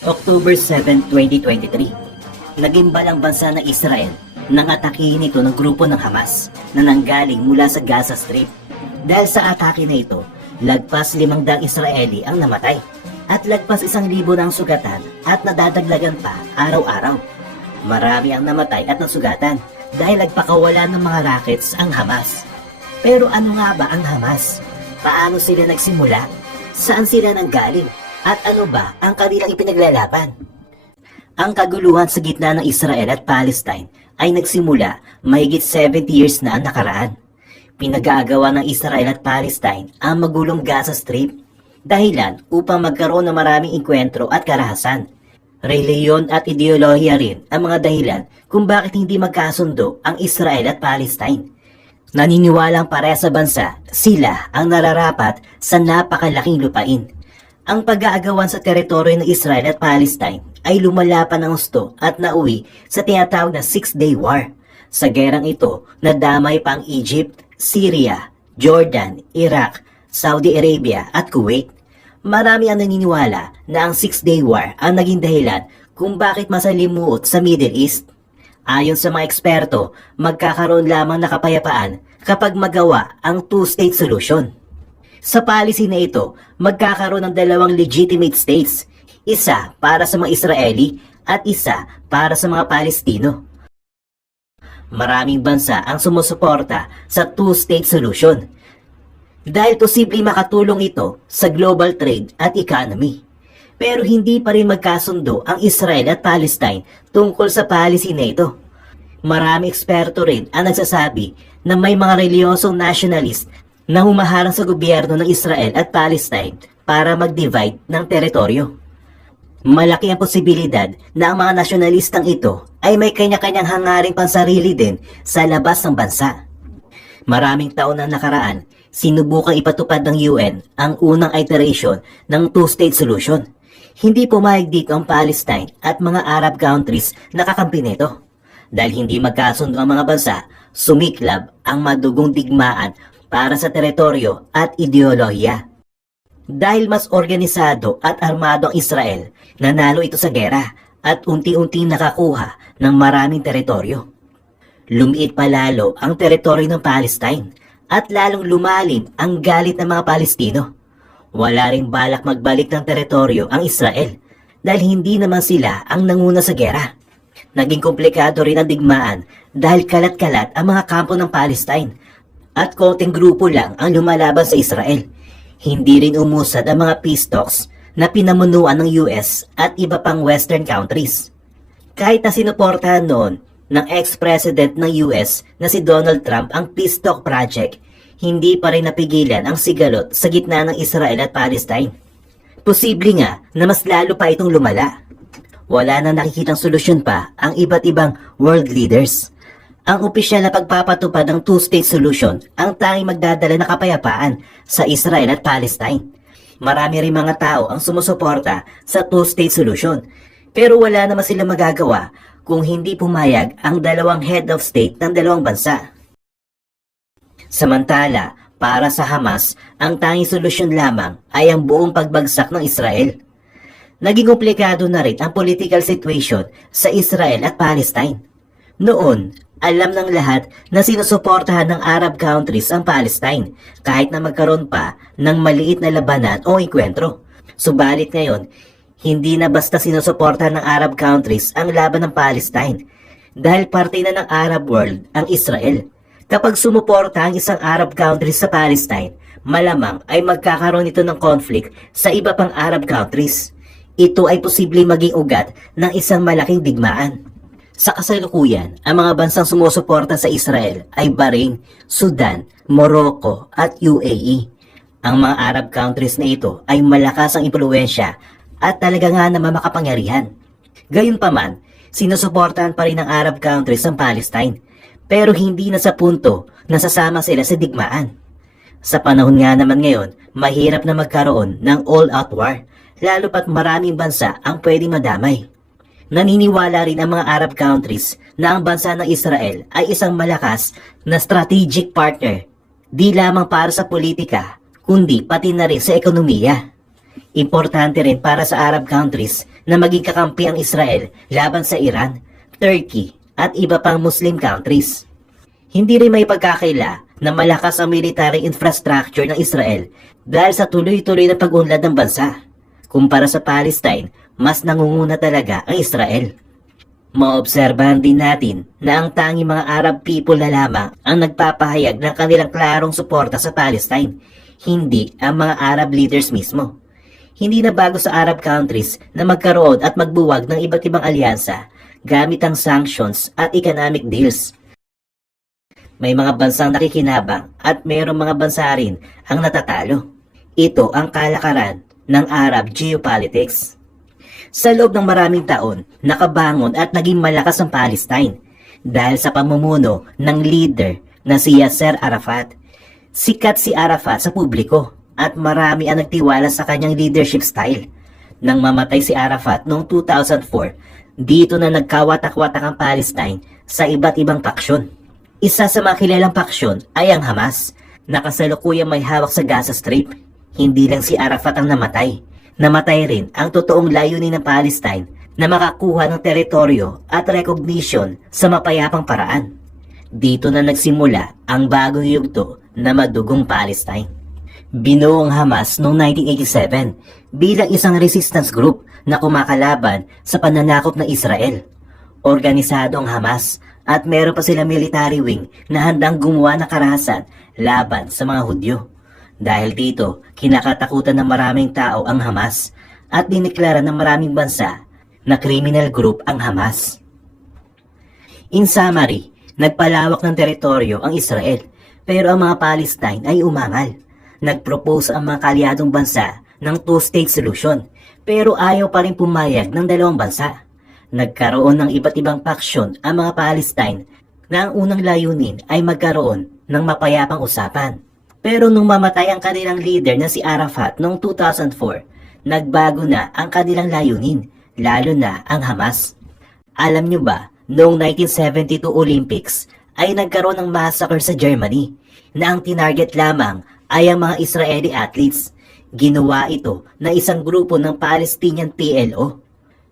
October 7, 2023, naging balang bansa ng Israel nang atakihin ito ng grupo ng Hamas na nanggaling mula sa Gaza Strip. Dahil sa atake na ito, lagpas 500 Israeli ang namatay at lagpas 1,000 na ang sugatan at nadadaglagan pa araw-araw. Marami ang namatay at nasugatan dahil nagpakawala ng mga rockets ang Hamas. Pero ano nga ba ang Hamas? Paano sila nagsimula? Saan sila nanggaling? At ano ba ang kanilang ipinaglalaban? Ang kaguluhan sa gitna ng Israel at Palestine ay nagsimula mahigit 70 years na ang nakaraan. Pinag-aagawa ng Israel at Palestine ang magulong Gaza Strip dahilan upang magkaroon ng maraming engkwentro at karahasan. Reliyon at ideolohiya rin ang mga dahilan kung bakit hindi magkasundo ang Israel at Palestine. Naniniwalang pareha sa bansa, sila ang nararapat sa napakalaking lupain. Ang pag-aagawan sa teritoryo ng Israel at Palestine ay lumalapan ng gusto at nauwi sa tinatawag na Six-Day War. Sa gerang ito, nadamay pa ang Egypt, Syria, Jordan, Iraq, Saudi Arabia at Kuwait. Marami ang naniniwala na ang Six-Day War ang naging dahilan kung bakit masalimuot sa Middle East. Ayon sa mga eksperto, magkakaroon lamang na kapayapaan kapag magawa ang two-state solution. Sa policy na ito, magkakaroon ng dalawang legitimate states, isa para sa mga Israeli at isa para sa mga Palestino. Maraming bansa ang sumusuporta sa two-state solution dahil posibleng makatulong ito sa global trade at economy. Pero hindi pa rin magkasundo ang Israel at Palestine tungkol sa policy na ito. Maraming eksperto rin ang nagsasabi na may mga reliyosong nationalist na humaharang sa gobyerno ng Israel at Palestine para mag-divide ng teritoryo. Malaki ang posibilidad na ang mga nasyonalistang ito ay may kanya-kanyang hangaring pansarili din sa labas ng bansa. Maraming taon na nakaraan, sinubukang ipatupad ng UN ang unang iteration ng two-state solution. Hindi pumayag dito ang Palestine at mga Arab countries na kakampi nito. Dahil hindi magkasundo ang mga bansa, sumiklab ang madugong digmaan para sa teritoryo at ideolohiya. Dahil mas organisado at armado ang Israel, nanalo ito sa gera at unti-unting nakakuha ng maraming teritoryo. Lumiit pa lalo ang teritoryo ng Palestine at lalong lumalim ang galit ng mga Palestino. Wala ring balak magbalik ng teritoryo ang Israel dahil hindi naman sila ang nanguna sa gera. Naging komplikado rin ang digmaan dahil kalat-kalat ang mga kampo ng Palestine at konting grupo lang ang lumalaban sa Israel. Hindi rin umusad ang mga peace talks na pinamunuan ng US at iba pang Western countries. Kahit na sinuportahan noon ng ex-president ng US na si Donald Trump ang peace talk project, hindi pa rin napigilan ang sigalot sa gitna ng Israel at Palestine. Posible nga na mas lalo pa itong lumala. Wala na nakikitang solusyon pa ang iba't ibang world leaders. Ang opisyal na pagpapatupad ng two-state solution ang tanging magdadala na kapayapaan sa Israel at Palestine. Marami rin mga tao ang sumusuporta sa two-state solution, pero wala naman sila magagawa kung hindi pumayag ang dalawang head of state ng dalawang bansa. Samantala, para sa Hamas, ang tanging solusyon lamang ay ang buong pagbagsak ng Israel. Naging komplikado na rin ang political situation sa Israel at Palestine. Noon, alam ng lahat na sinusuportahan ng Arab countries ang Palestine kahit na magkaroon pa ng maliit na labanan o enkwentro. Subalit ngayon, hindi na basta sinusuportahan ng Arab countries ang laban ng Palestine dahil parte na ng Arab world ang Israel. Kapag sumuporta ang isang Arab country sa Palestine, malamang ay magkakaroon ito ng conflict sa iba pang Arab countries. Ito ay posibleng maging ugat ng isang malaking digmaan. Sa kasalukuyan, ang mga bansang sumusuporta sa Israel ay Bahrain, Sudan, Morocco at UAE. Ang mga Arab countries na ito ay malakas ang impluwensya at talaga nga naman makapangyarihan. Gayunpaman, sinusuportahan pa rin ng Arab countries ang Palestine, pero hindi na sa punto na sasama sila sa digmaan. Sa panahon nga naman ngayon, mahirap na magkaroon ng all-out war, lalo pat maraming bansa ang pwedeng madamay. Naniniwala rin ang mga Arab countries na ang bansa ng Israel ay isang malakas na strategic partner, di lamang para sa politika, kundi pati na rin sa ekonomiya. Importante rin para sa Arab countries na maging kakampi ang Israel laban sa Iran, Turkey at iba pang Muslim countries. Hindi rin may pagkakaila na malakas ang military infrastructure ng Israel dahil sa tuloy-tuloy na pag-unlad ng bansa. Kumpara sa Palestine, mas nangunguna talaga ang Israel. Maobserbahan din natin na ang tanging mga Arab people na lamang ang nagpapahayag ng kanilang klarong suporta sa Palestine, hindi ang mga Arab leaders mismo. Hindi na bago sa Arab countries na magkaroon at magbuwag ng iba't ibang alyansa gamit ang sanctions at economic deals. May mga bansang nakikinabang at mayroong mga bansa rin ang natatalo. Ito ang kalakaran ng Arab geopolitics. Sa loob ng maraming taon, nakabangon at naging malakas ang Palestine dahil sa pamumuno ng leader na si Yasser Arafat. Sikat si Arafat sa publiko at marami ang nagtiwala sa kanyang leadership style. Nang mamatay si Arafat noong 2004, dito na nagkawatak-watak ang Palestine sa iba't ibang paksyon. Isa sa mga kilalang paksyon ay ang Hamas, na kasalukuyang may hawak sa Gaza Strip. Hindi lang si Arafat ang namatay. Namatay rin ang totoong layunin ng Palestine na makakuha ng teritoryo at recognition sa mapayapang paraan. Dito na nagsimula ang bagong yugto na madugong Palestine. Binuo ang Hamas noong 1987 bilang isang resistance group na kumakalaban sa pananakop ng Israel. Organisado ang Hamas at meron pa sila military wing na handang gumawa ng karahasan laban sa mga Hudyo. Dahil dito, kinakatakutan ng maraming tao ang Hamas at diniklara ng maraming bansa na criminal group ang Hamas. In summary, nagpalawak ng teritoryo ang Israel pero ang mga Palestine ay umangal. Nagpropose ang mga kaalyadong bansa ng two-state solution pero ayaw pa rin pumayag ng dalawang bansa. Nagkaroon ng iba't ibang paksyon ang mga Palestine na ang unang layunin ay magkaroon ng mapayapang usapan. Pero nung mamatay ang kanilang leader na si Arafat noong 2004, nagbago na ang kanilang layunin, lalo na ang Hamas. Alam nyo ba, noong 1972 Olympics ay nagkaroon ng massacre sa Germany na ang tinarget lamang ay ang mga Israeli athletes. Ginawa ito na isang grupo ng Palestinian PLO.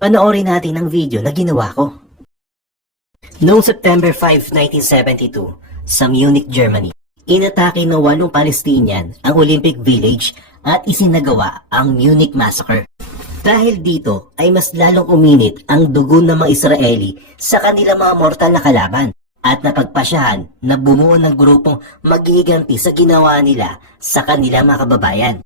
Panoorin natin ang video na ginawa ko. Noong September 5, 1972, sa Munich, Germany, inatake ng 8 Palestinian ang Olympic Village at isinagawa ang Munich Massacre. Dahil dito ay mas lalong uminit ang dugo ng mga Israeli sa kanilang mga mortal na kalaban at napagpasyahan na bumuo ng grupong maghihiganti sa ginawa nila sa kanilang mga kababayan.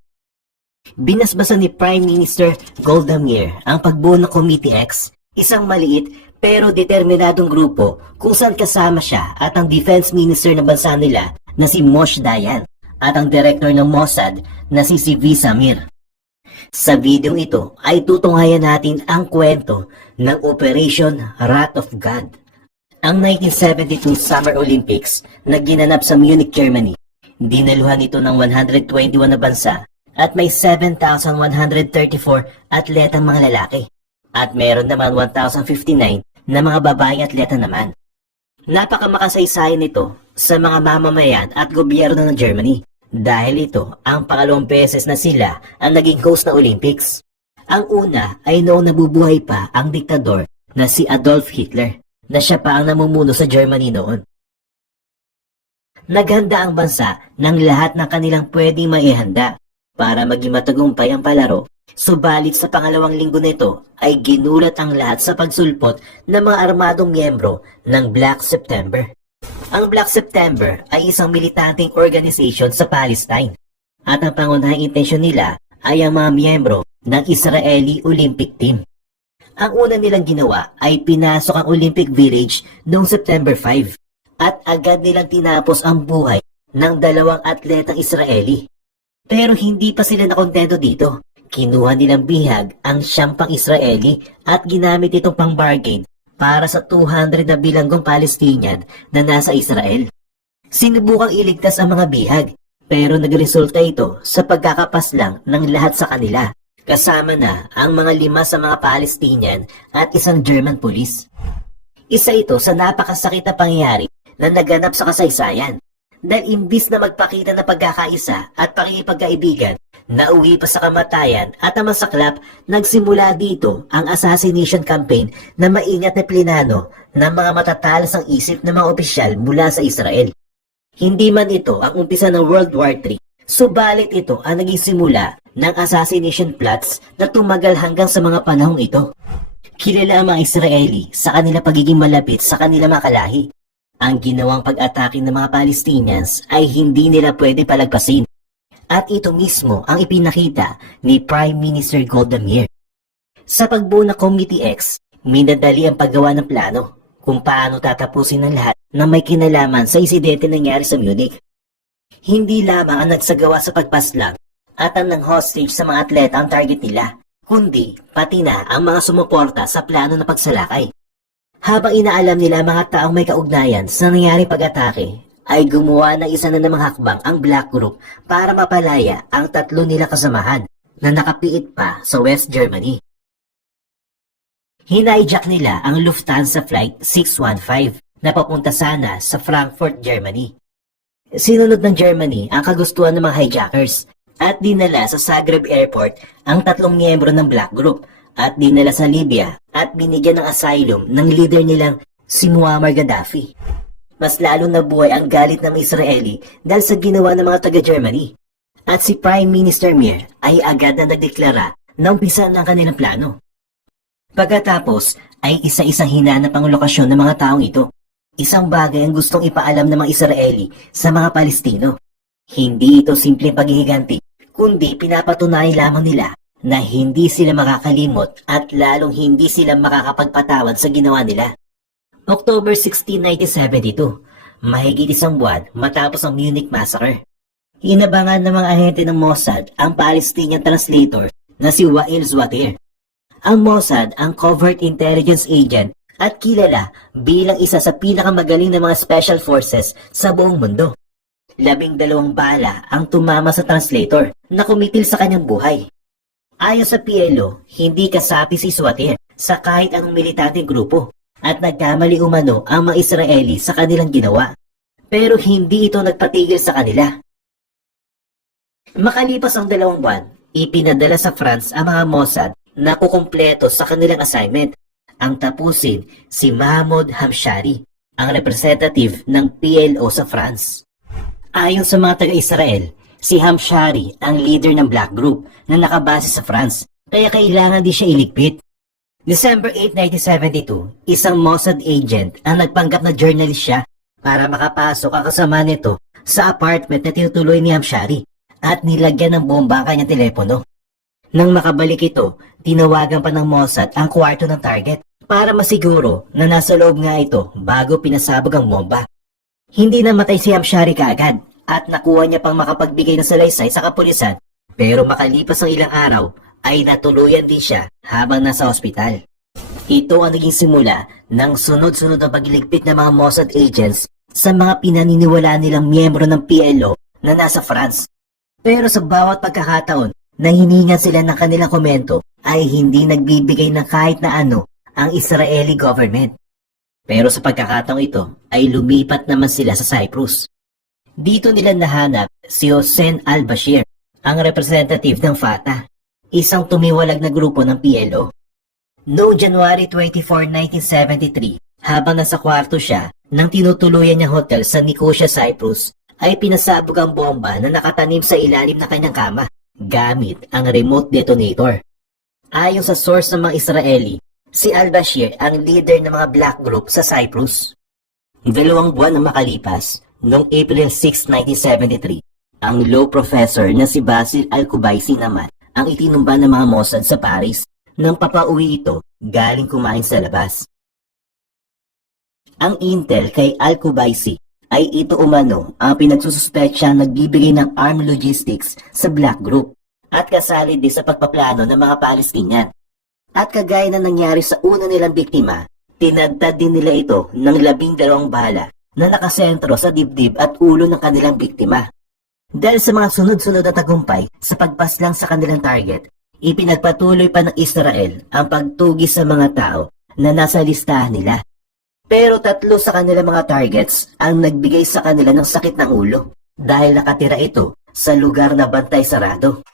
Binasbasan ni Prime Minister Golda Meir ang pagbuo ng Committee X, isang maliit pero determinadong grupo kung saan kasama siya at ang Defense Minister ng bansa nila na si Moshe Dayan at ang Director ng Mossad na si Zvi Zamir. Sa videong ito ay tutunghayan natin ang kwento ng Operation Wrath of God. Ang 1972 Summer Olympics na ginanap sa Munich, Germany, dinaluhan ito ng 121 na bansa at may 7,134 atletang mga lalaki at meron naman 1,059 na mga babaeng atleta naman. Napakamakasaysayan nito sa mga mamamayan at gobyerno ng Germany dahil ito ang pangalawang beses na sila ang naging host na Olympics. Ang una ay noong nabubuhay pa ang diktador na si Adolf Hitler na siya pa ang namumuno sa Germany noon. Naghanda ang bansa ng lahat ng kanilang pwedeng maihanda para maging matagumpay ang palaro. Subalit sa pangalawang linggo nito ay ginulat ang lahat sa pagsulpot ng mga armadong miyembro ng Black September. Ang Black September ay isang militanteng organization sa Palestine at ang pangunahing intensyon nila ay ang mga miyembro ng Israeli Olympic Team. Ang una nilang ginawa ay pinasok ang Olympic Village noong September 5 at agad nilang tinapos ang buhay ng 2 atletang Israeli. Pero hindi pa sila nakontento dito. Kinuha nilang bihag ang 9 pang Israeli at ginamit itong pang-bargain para sa 200 na bilanggong Palestinian na nasa Israel. Sinubukang iligtas ang mga bihag pero nagresulta ito sa pagkakapaslang ng lahat sa kanila. Kasama na ang mga 5 sa mga Palestinian at isang German police. Isa ito sa napakasakit na pangyayari na naganap sa kasaysayan dahil imbis na magpakita na pagkakaisa at pakikipagkaibigan nauwi pa sa kamatayan at ang masaklap, nagsimula dito ang assassination campaign na maingat na plinano ng mga matatalas ang isip ng mga opisyal mula sa Israel. Hindi man ito ang umpisa ng World War III, subalit ito ang naging simula ng assassination plots na tumagal hanggang sa mga panahong ito. Kilala ang mga Israeli sa kanila pagiging malapit sa kanila mga kalahi. Ang ginawang pag-atake ng mga Palestinians ay hindi nila pwede palagpasin. At ito mismo ang ipinakita ni Prime Minister Golda Meir. Sa pagbuo ng Committee X, minadali ang paggawa ng plano kung paano tatapusin ang lahat na may kinalaman sa insidente nangyari sa Munich. Hindi lamang ang nagsagawa sa pagpaslang at ang ng-hostage sa mga atleta ang target nila, kundi pati na ang mga sumuporta sa plano na pagsalakay. Habang inaalam nila mga taong may kaugnayan sa nangyaring pag-atake, ay gumawa ng isa na namang hakbang ang Black Group para mapalaya ang 3 nila kasamahan na nakapiit pa sa West Germany. Hinijack nila ang Lufthansa Flight 615 na papunta sana sa Frankfurt, Germany. Sinunod ng Germany ang kagustuhan ng mga hijackers at dinala sa Zagreb Airport ang 3 miyembro ng Black Group at dinala sa Libya at binigyan ng asylum ng leader nilang si Muammar Gaddafi. Mas lalo nabuhay ang galit ng Israeli dahil sa ginawa ng mga taga-Germany. At si Prime Minister Meir ay agad na nagdeklara na umpisa ng kanilang plano. Pagkatapos ay isa-isang hinanap ang lokasyon ng mga taong ito. Isang bagay ang gustong ipaalam ng mga Israeli sa mga Palestino. Hindi ito simpleng paghihiganti, kundi pinapatunayan lamang nila na hindi sila makakalimot at lalong hindi sila makakapagpatawad sa ginawa nila. October 16, 1972, mahigit isang buwan matapos ang Munich Massacre. Inabangan ng mga ahente ng Mossad ang Palestinian translator na si Wael Zwater. Ang Mossad ang covert intelligence agent at kilala bilang isa sa pinakamagaling na mga special forces sa buong mundo. 12 bala ang tumama sa translator na kumitil sa kanyang buhay. Ayon sa PLO, hindi kasapi si Zwater sa kahit anong militanteng grupo at nagkamali umano ang mga Israeli sa kanilang ginawa. Pero hindi ito nagpatigil sa kanila. Makalipas ang 2 buwan, ipinadala sa France ang mga Mossad na kukumpleto sa kanilang assignment. Ang tapusin si Mahmoud Hamshari, ang representative ng PLO sa France. Ayon sa mga taga-Israel, si Hamshari ang leader ng Black Group na nakabase sa France, kaya kailangan di siya iligpit. December 8, 1972, isang Mossad agent ang nagpanggap na journalist siya para makapasok ang kasama nito sa apartment na tinutuloy ni Hamshari at nilagyan ng bomba ang kanyang telepono. Nang makabalik ito, tinawagan pa ng Mossad ang kwarto ng target para masiguro na nasa loob nga ito bago pinasabog ang bomba. Hindi namatay si Hamshari kaagad at nakuha niya pang makapagbigay ng salaysay sa kapulisan, pero makalipas ang ilang araw ay natuluyan din siya habang nasa ospital. Ito ang naging simula ng sunod-sunod na pagliligpit ng mga Mossad agents sa mga pinaniniwalaan nilang miyembro ng PLO na nasa France. Pero sa bawat pagkakataon na hiningan sila ng kanilang komento ay hindi nagbibigay ng kahit na ano ang Israeli government. Pero sa pagkakataong ito ay lumipat naman sila sa Cyprus. Dito nila nahanap si Hossein al-Bashir, ang representative ng Fatah, isang tumiwalag na grupo ng PLO. Noong January 24, 1973, habang nasa kwarto siya nang tinutuluyan niyang hotel sa Nicosia, Cyprus, ay pinasabog ang bomba na nakatanim sa ilalim ng kanyang kama gamit ang remote detonator. Ayon sa source ng mga Israeli, si al-Bashir ang leader ng mga Black Group sa Cyprus. 2 buwan na makalipas, noong April 6, 1973, ang law professor na si Basil al-Kubaisi naman ang itinumba ng mga Mossad sa Paris nang papauwi ito galing kumain sa labas. Ang intel kay al-Kubaisi ay ito umano ang pinagsususpetsya nagbibigay ng armed logistics sa Black Group at kasali din sa pagpaplano ng mga Palestinian. At kagaya na nangyari sa una nilang biktima, tinadtad din nila ito ng 12 bala na nakasentro sa dibdib at ulo ng kanilang biktima. Dahil sa mga sunod-sunod na tagumpay sa pagpaslang sa kanilang target, ipinagpatuloy pa ng Israel ang pagtugis sa mga tao na nasa listahan nila. Pero 3 sa kanilang mga targets ang nagbigay sa kanila ng sakit ng ulo dahil nakatira ito sa lugar na bantay sarado.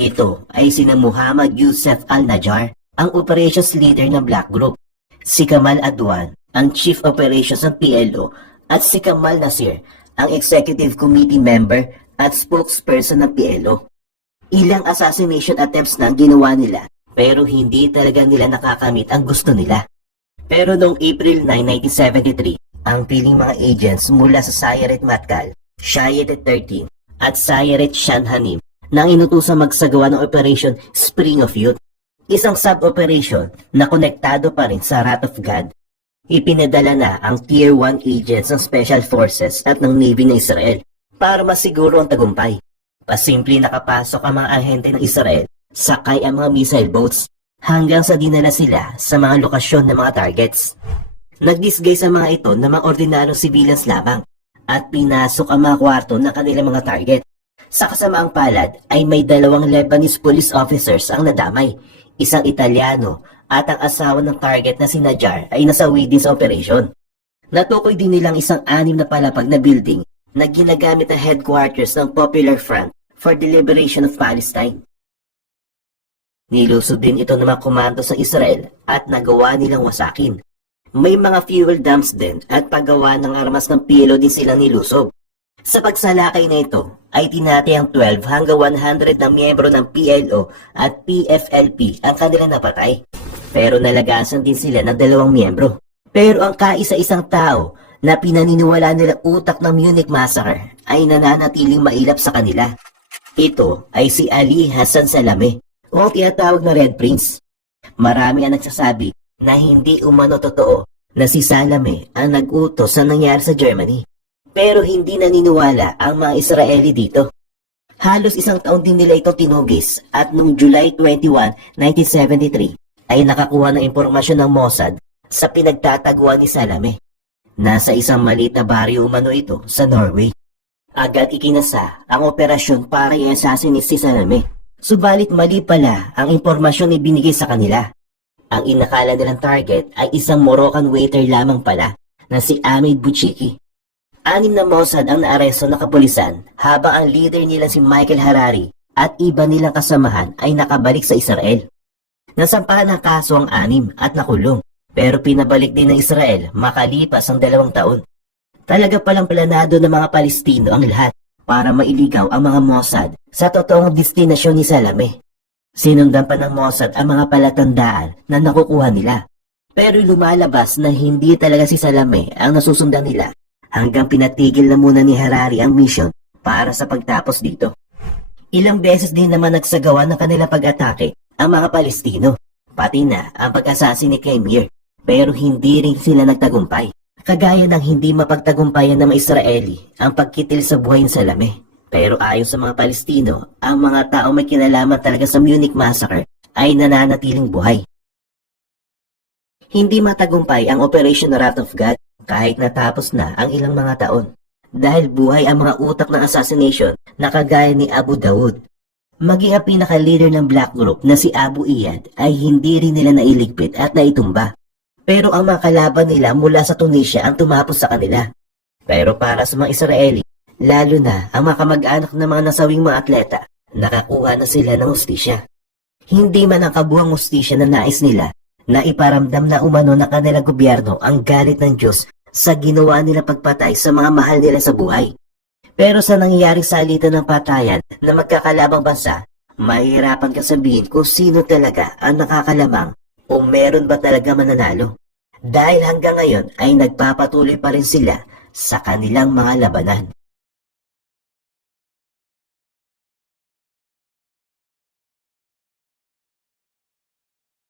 Ito ay sina Muhammad Yusuf Al-Najjar, ang operations leader ng Black Group, si Kamal Adwan, ang Chief Operations ng PLO, at si Kamal Nasir, ang Executive Committee member at spokesperson ng PLO. Ilang assassination attempts na ang ginawa nila, pero hindi talaga nila nakakamit ang gusto nila. Pero noong April 9, 1973, ang piling mga agents mula sa Sayeret Matkal, Shayet 13, at Sayeret Shanhanim na inutusang magsagawa ng Operation Spring of Youth, isang sub-operation na konektado pa rin sa Wrath of God. Ipinadala na ang Tier 1 agents ng Special Forces at ng Navy ng Israel para masiguro ang tagumpay. Pasimple nakapasok ang mga ahente ng Israel, sakay ang mga missile boats, hanggang sa dinala sila sa mga lokasyon ng mga targets. Nag-disguise ang mga ito na mga ordinaryong civilians lamang at pinasok ang mga kwarto ng kanilang mga target. Sa kasamaang palad ay may 2 Lebanese police officers ang nadamay, isang Italiano at ang asawa ng target na si Najjar ay nasawi din sa operasyon. Natukoy din nilang isang 6 na palapag na building na ginagamit na headquarters ng Popular Front for the Liberation of Palestine. Nilusod din ito ng mga komando sa Israel at nagawa nilang wasakin. May mga fuel dumps din at paggawa ng armas ng PLO din silang nilusob. Sa pagsalakay na ito ay tinatayang 12 hanggang 100 na miyembro ng PLO at PFLP ang kanilang napatay. Pero nalagasan din sila ng 2 miyembro. Pero ang kaisa-isang tao na pinaniniwala nila utak ng Munich Massacre ay nananatiling mailap sa kanila. Ito ay si Ali Hassan Salameh, o tinatawag na Red Prince. Marami ang nagsasabi na hindi umano totoo na si Salameh ang nag-utos sa nangyari sa Germany. Pero hindi naniniwala ang mga Israeli dito. Halos 1 taon din nila itong tinugis at noong July 21, 1973 ay nakakuha ng impormasyon ng Mossad sa pinagtataguan ni Salameh. Nasa isang maliit na baryo umano ito sa Norway. Agad ikinasa ang operasyon para i-assassinate si Salameh. Subalit mali pala ang impormasyon na binigay sa kanila. Ang inakala nilang target ay isang Moroccan waiter lamang pala na si Ahmed Bouchiki. 6 na Mossad ang naaresto na kapulisan habang ang leader nila si Michael Harari at iba nilang kasamahan ay nakabalik sa Israel. Nasampahan ng kaso ang 6 at nakulong, pero pinabalik din ng Israel makalipas ang 2 taon. Talaga palang planado ng mga Palestino ang lahat para mailigaw ang mga Mossad sa totoong destinasyon ni Salameh. Sinundan pa ng Mossad ang mga palatandaan na nakukuha nila. Pero lumalabas na hindi talaga si Salameh ang nasusundan nila hanggang pinatigil na muna ni Harari ang mission para sa pagtapos dito. Ilang beses din naman nagsagawa ng kanilang pag-atake ang mga Palestino, pati na ang pag-assassinate kay Mir, pero hindi rin sila nagtagumpay. Kagaya ng hindi mapagtagumpayan ng mga Israeli ang pagkitil sa buhay ng Salameh. Pero ayon sa mga Palestino, ang mga tao may kinalaman talaga sa Munich Massacre ay nananatiling buhay. Hindi matagumpay ang Operation Wrath of God kahit natapos na ang ilang mga taon. Dahil buhay ang mga utak ng assassination na kagaya ni Abu Dawood. Maging ang pinaka-leader ng Black Group na si Abu Iyad ay hindi rin nila nailigpit at naitumba. Pero ang mga kalaban nila mula sa Tunisia ang tumapos sa kanila. Pero para sa mga Israeli, lalo na ang mga kamag-anak ng mga nasawing mga atleta, nakakuha na sila ng hustisya. Hindi man ang kabuhang hustisya na nais nila na iparamdam na umano na kanilang gobyerno ang galit ng Diyos sa ginawa nila pagpatay sa mga mahal nila sa buhay. Pero sa nangyayaring salitan ng patayan na magkakalabang bansa, mahihirapan ka sabihin kung sino talaga ang nakakalamang o meron ba talaga mananalo. Dahil hanggang ngayon ay nagpapatuloy pa rin sila sa kanilang mga labanan.